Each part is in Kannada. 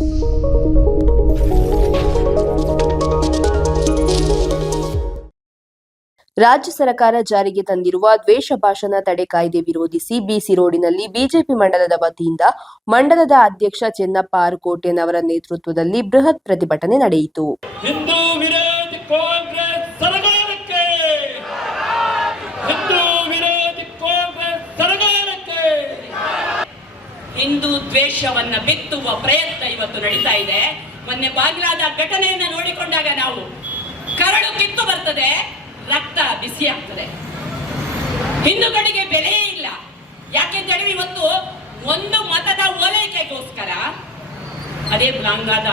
ರಾಜ್ಯ ಸರ್ಕಾರ ಜಾರಿಗೆ ತಂದಿರುವ ದ್ವೇಷ ಭಾಷಣ ತಡೆ ಕಾಯ್ದೆ ವಿರೋಧಿಸಿ ಬಿಸಿ ರೋಡಿನಲ್ಲಿ ಬಿಜೆಪಿ ಮಂಡಲದ ವತಿಯಿಂದ ಮಂಡಲದ ಅಧ್ಯಕ್ಷ ಚೆನ್ನಪ್ಪ ಆರ್ ಕೋಟೆನವರ ನೇತೃತ್ವದಲ್ಲಿ ಬೃಹತ್ ಪ್ರತಿಭಟನೆ ನಡೆಯಿತು. ಹಿಂದೂ ವಿರೋಧಿ ಕಾಂಗ್ರೆಸ್ ಸರ್ಕಾರಕ್ಕೆ, ಹಿಂದೂ ವಿರೋಧಿ ಕಾಂಗ್ರೆಸ್ ಸರ್ಕಾರಕ್ಕೆ ಹಿಂದೂ ದ್ವೇಷವನ್ನ ಬಿತ್ತುವ ಪ್ರಯತ್ನ ಇವತ್ತು ನಡೀತಾ ಇದೆ. ಮೊನ್ನೆ ಬಾಗ್ಲಾದ ಘಟನೆಯನ್ನ ನೋಡಿಕೊಂಡಾಗ ನಾವು ಕರಳು ಕಿತ್ತು ಬರ್ತದೆ, ರಕ್ತ ಬಿಸಿ ಆಗ್ತದೆ. ಹಿಂದೂಗಳಿಗೆ ಬೆಲೆಯೇ ಇಲ್ಲ. ಯಾಕೆಂತೇಳಿ ಇವತ್ತು ಒಂದು ಮತದ ಓಲೈಕೆಗೋಸ್ಕರ ಅದೇ ಬಾಂಗ್ಲಾದ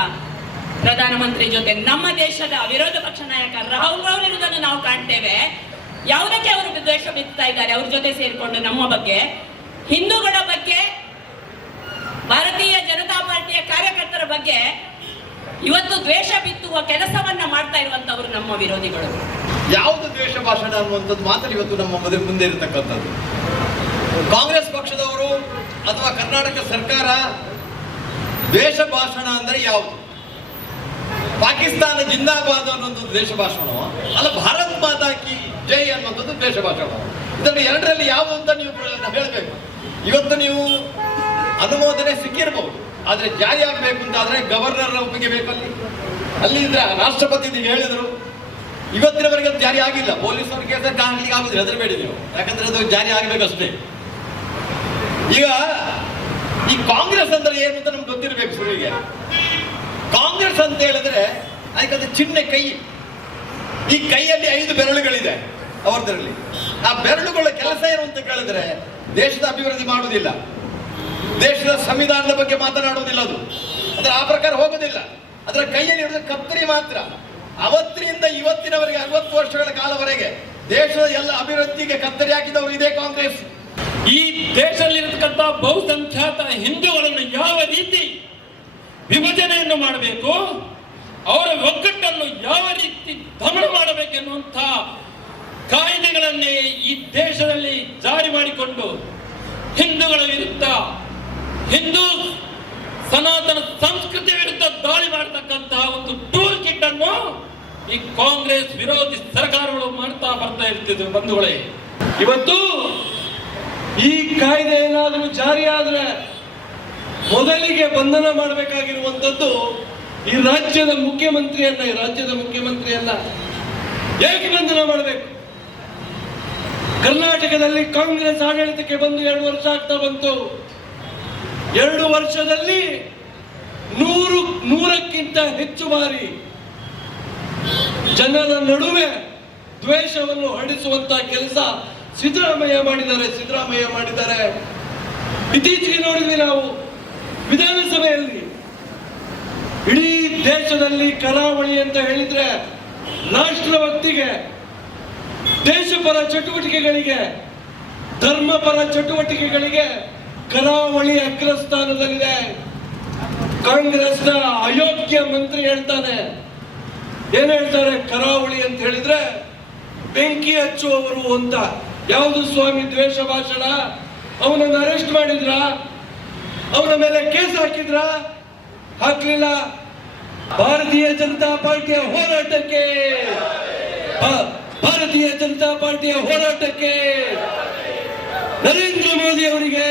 ಪ್ರಧಾನಮಂತ್ರಿ ಜೊತೆ ನಮ್ಮ ದೇಶದ ವಿರೋಧ ಪಕ್ಷ ನಾಯಕ ರಾಹುಲ್ ಅವರು ಇರುವುದನ್ನು ನಾವು ಕಾಣ್ತೇವೆ. ಯಾವುದಕ್ಕೆ ಅವರು ದ್ವೇಷ ಬಿತ್ತಾ ಇದ್ದಾರೆ? ಅವ್ರ ಜೊತೆ ಸೇರಿಕೊಂಡು ನಮ್ಮ ಬಗ್ಗೆ, ಹಿಂದೂಗಳ ಬಗ್ಗೆ, ಭಾರತೀಯ ಜನತಾ ಪಾರ್ಟಿಯ ಕಾರ್ಯಕರ್ತರ ಬಗ್ಗೆ ಇವತ್ತು ದ್ವೇಷ ಬಿತ್ತುವ ಕೆಲಸವನ್ನ ಮಾಡ್ತಾ ಇರುವಂತವರು ನಮ್ಮ ವಿರೋಧಿಗಳು. ಯಾವುದು ದ್ವೇಷ ಭಾಷಣ ಅನ್ನುವಂಥದ್ದು ಮಾತ್ರ ಇವತ್ತು ನಮ್ಮ ಮುಂದೆ ಇರತಕ್ಕಂಥದ್ದು. ಕಾಂಗ್ರೆಸ್ ಪಕ್ಷದವರು ಅಥವಾ ಕರ್ನಾಟಕ ಸರ್ಕಾರ ದ್ವೇಷ ಭಾಷಣ ಅಂದರೆ ಯಾವುದು? ಪಾಕಿಸ್ತಾನ ಜಿಂದಾಬಾದ್ ಅನ್ನೋದು ದ್ವೇಷ ಭಾಷಣ ಅಲ್ಲ, ಭಾರತ್ ಮಾತಾ ಕಿ ಜೈ ಅನ್ನುವಂಥದ್ದು ದ್ವೇಷ ಭಾಷಣ. ಇದನ್ನು ಎರಡರಲ್ಲಿ ಯಾವುದು ಅಂತ ನೀವು ಹೇಳಬೇಕು. ಇವತ್ತು ನೀವು ಅನುಮೋದನೆ ಸಿಕ್ಕಿರಬಹುದು, ಆದ್ರೆ ಜಾರಿ ಆಗಬೇಕು ಅಂತ ಆದ್ರೆ ಗವರ್ನರ್ ಒಪ್ಪಿಗೆ ಬೇಕಲ್ಲಿ. ಅಲ್ಲಿ ರಾಷ್ಟ್ರಪತಿ ಹೇಳಿದ್ರು, ಇವತ್ತಿನವರೆಗೆ ಅದು ಜಾರಿ ಆಗಿಲ್ಲ. ಪೊಲೀಸರ ಕೇಸ ಕಾಣಲಿಕ್ಕೆ ಆಗುದಿಲ್ಲ, ಹೆದರಬೇಡಿ ನೀವು, ಯಾಕಂದ್ರೆ ಅದು ಜಾರಿ ಆಗಬೇಕಷ್ಟೇ. ಈಗ ಈ ಕಾಂಗ್ರೆಸ್ ಅಂದ್ರೆ ಏನು ಅಂತ ನಮ್ಗೆ ಗೊತ್ತಿರಬೇಕು. ಶುರುವಿಗೆ ಕಾಂಗ್ರೆಸ್ ಅಂತ ಹೇಳಿದ್ರೆ ಅದಕ್ಕೆ ಚಿಹ್ನೆ ಕೈ. ಈ ಕೈಯಲ್ಲಿ 5 ಬೆರಳುಗಳಿದೆ ಅವರದ್ರಲ್ಲಿ. ಆ ಬೆರಳುಗಳ ಕೆಲಸ ಏನು ಅಂತ ಕೇಳಿದ್ರೆ ದೇಶದ ಅಭಿವೃದ್ಧಿ ಮಾಡುವುದಿಲ್ಲ, ದೇಶದ ಸಂವಿಧಾನದ ಬಗ್ಗೆ ಮಾತನಾಡುವುದಿಲ್ಲ, ಅದು ಅದರ ಆ ಪ್ರಕಾರ ಹೋಗುದಿಲ್ಲ. ಅದರ ಕೈಯಲ್ಲಿ ಹಿಡಿದ ಕತ್ತರಿ ಮಾತ್ರ. ಅವತ್ತಿನಿಂದ ಇವತ್ತಿನವರೆಗೆ 60 ವರ್ಷಗಳ ಕಾಲವರೆಗೆ ದೇಶದ ಎಲ್ಲ ಅಭಿವೃದ್ಧಿಗೆ ಕತ್ತರಿ ಹಾಕಿದವರು ಇದೇ ಕಾಂಗ್ರೆಸ್. ಈ ದೇಶದಲ್ಲಿರತಕ್ಕಂಥ ಬಹುಸಂಖ್ಯಾತ ಹಿಂದೂಗಳನ್ನು ಯಾವ ರೀತಿ ವಿಭಜನೆಯನ್ನು ಮಾಡಬೇಕು, ಅವರ ಒಗ್ಗಟ್ಟನ್ನು ಯಾವ ರೀತಿ ದಮನ ಮಾಡಬೇಕೆನ್ನುವಂಥ ಕಾಯ್ದೆಗಳನ್ನೇ ಈ ದೇಶದಲ್ಲಿ ಜಾರಿ ಮಾಡಿಕೊಂಡು ಹಿಂದೂಗಳ ವಿರುದ್ಧ, ಹಿಂದೂ ಸನಾತನ ಸಂಸ್ಕೃತಿ ವಿರುದ್ಧ ದಾಳಿ ಮಾಡತಕ್ಕಂತಹ ಒಂದು ಟೂಲ್ ಕಿಟ್ ಅನ್ನು ಈ ಕಾಂಗ್ರೆಸ್ ವಿರೋಧಿ ಸರ್ಕಾರಗಳು ಮಾಡ್ತಾ ಬರ್ತಾ ಇರ್ತಿದ್ವು. ಬಂಧುಗಳೇ, ಇವತ್ತು ಈ ಕಾಯ್ದೆ ಏನಾದರೂ ಜಾರಿಯಾದ್ರೆ ಮೊದಲಿಗೆ ಬಂಧನ ಮಾಡಬೇಕಾಗಿರುವಂತದ್ದು ಈ ರಾಜ್ಯದ ಮುಖ್ಯಮಂತ್ರಿಯನ್ನ ಏಕೆ ಬಂಧನ ಮಾಡಬೇಕು? ಕರ್ನಾಟಕದಲ್ಲಿ ಕಾಂಗ್ರೆಸ್ ಆಡಳಿತಕ್ಕೆ ಬಂದು 2 ವರ್ಷ ಆಗ್ತಾ ಬಂತು. 2 ವರ್ಷದಲ್ಲಿ 100ಕ್ಕಿಂತ ಹೆಚ್ಚು ಬಾರಿ ಜನರ ನಡುವೆ ದ್ವೇಷವನ್ನು ಹರಡಿಸುವಂತ ಕೆಲಸ ಸಿದ್ದರಾಮಯ್ಯ ಮಾಡಿದ್ದಾರೆ. ಇತ್ತೀಚೆಗೆ ನೋಡಿದ್ವಿ ನಾವು ವಿಧಾನಸಭೆಯಲ್ಲಿ ಇಡೀ ದೇಶದಲ್ಲಿ ಕರಾವಳಿ ಅಂತ ಹೇಳಿದ್ರೆ ರಾಷ್ಟ್ರಭಕ್ತಿಗೆ, ದೇಶಪರ ಚಟುವಟಿಕೆಗಳಿಗೆ, ಧರ್ಮಪರ ಚಟುವಟಿಕೆಗಳಿಗೆ ಕರಾವಳಿ ಅಗ್ರಸ್ಥಾನದಲ್ಲಿದೆ. ಕಾಂಗ್ರೆಸ್ನ ಅಯೋಗ್ಯ ಮಂತ್ರಿ ಹೇಳ್ತಾನೆ, ಏನ್ ಹೇಳ್ತಾರೆ? ಕರಾವಳಿ ಅಂತ ಹೇಳಿದ್ರೆ ಬೆಂಕಿ ಹಚ್ಚುವವರು ಅಂತ. ಯಾವುದು ಸ್ವಾಮಿ ದ್ವೇಷ ಭಾಷಣ? ಅವನನ್ನು ಅರೆಸ್ಟ್ ಮಾಡಿದ್ರ? ಅವನ ಮೇಲೆ ಕೇಸ್ ಹಾಕ್ಲಿಲ್ಲ. ಭಾರತೀಯ ಜನತಾ ಪಾರ್ಟಿಯ ಹೋರಾಟಕ್ಕೆ ನರೇಂದ್ರ ಮೋದಿ ಅವರಿಗೆ